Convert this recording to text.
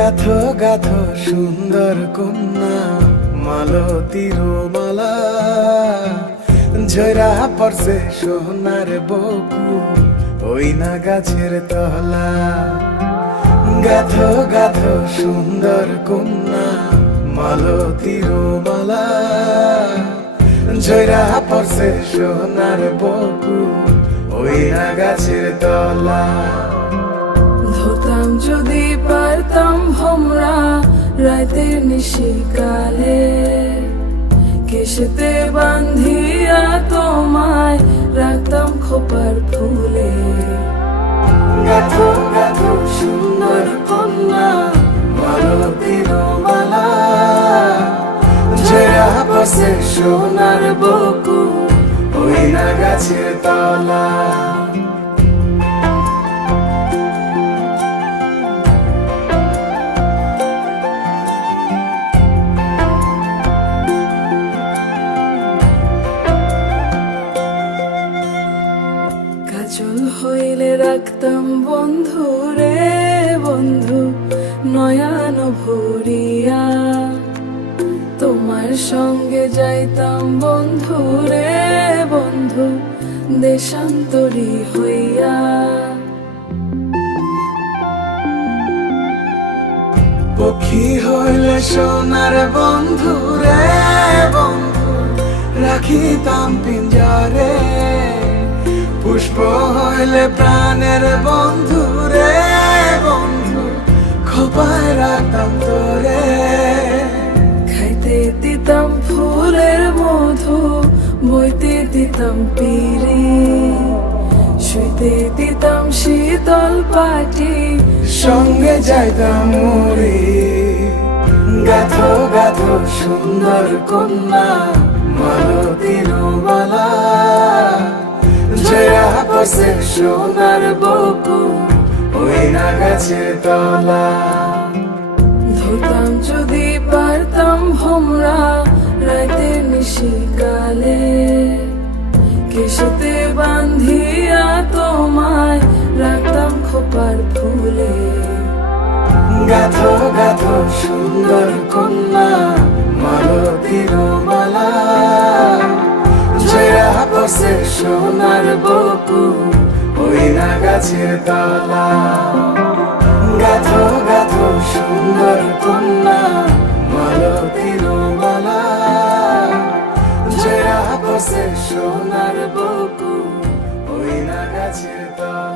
গাথো গাথো সুন্দর কন্যা মালতীর মালা, ঝরা পড়ছে সোনার বকু ওই না গাছের তলা। গাথো গাথো সুন্দর কন্যা মালতীর মালা, ঝরা পড়ছে সোনার বকু ওই না গাছের তলা। ধরতাম যদি পারতাম ভোমরা রাতে নিশিকালে, কেশেতে বান্ধিয়া তোমায় রাখতাম খোপার ফুলে। গাথো গাথো সুন্দর কন্যা মালতীর মালা, ঝরা পড়ছে সোনার বকু ওই না গাছের তলা। কাজল হইলে রাখতাম বন্ধু রে বন্ধু নয়ন ভরিয়া, তোমার সঙ্গে যাইতাম বন্ধু রে বন্ধু দেশান্তরী হইয়া। পক্ষী হইলে সোনার বন্ধু রে বন্ধু রাখিতাম পিঞ্জরে, পুষ্প হইলে প্রাণের বন্ধু রে বন্ধু খোপায় রাখতাম তোরে। খাইতে দিতাম ফুলের মধু, বইতে দিতাম পিরি, শুইতে দিতাম শীতল পাটি, সঙ্গে যাইতাম মরি। গাথো গাথো সুন্দর কন্যা মালতীর মালা, ঝরা পড়ছে সোনার বকু ওই না গাছের তলা। ধরতাম যদি পারতাম ভোমরা রাতে নিশিকালে, কেশেতে বান্ধিয়া তোমায় রাখতাম খোপার ফুলে। গাথো গাথো সুন্দর কন্যা মালতীর মালা, ঝরা পড়ছে সোনার বকু ওই না গাছের তলা। গাথো গাথো সুন্দর কন্যা মালতীর মালা, ঝরা পড়ছে সোনার বকু ওই না গাছের তলা।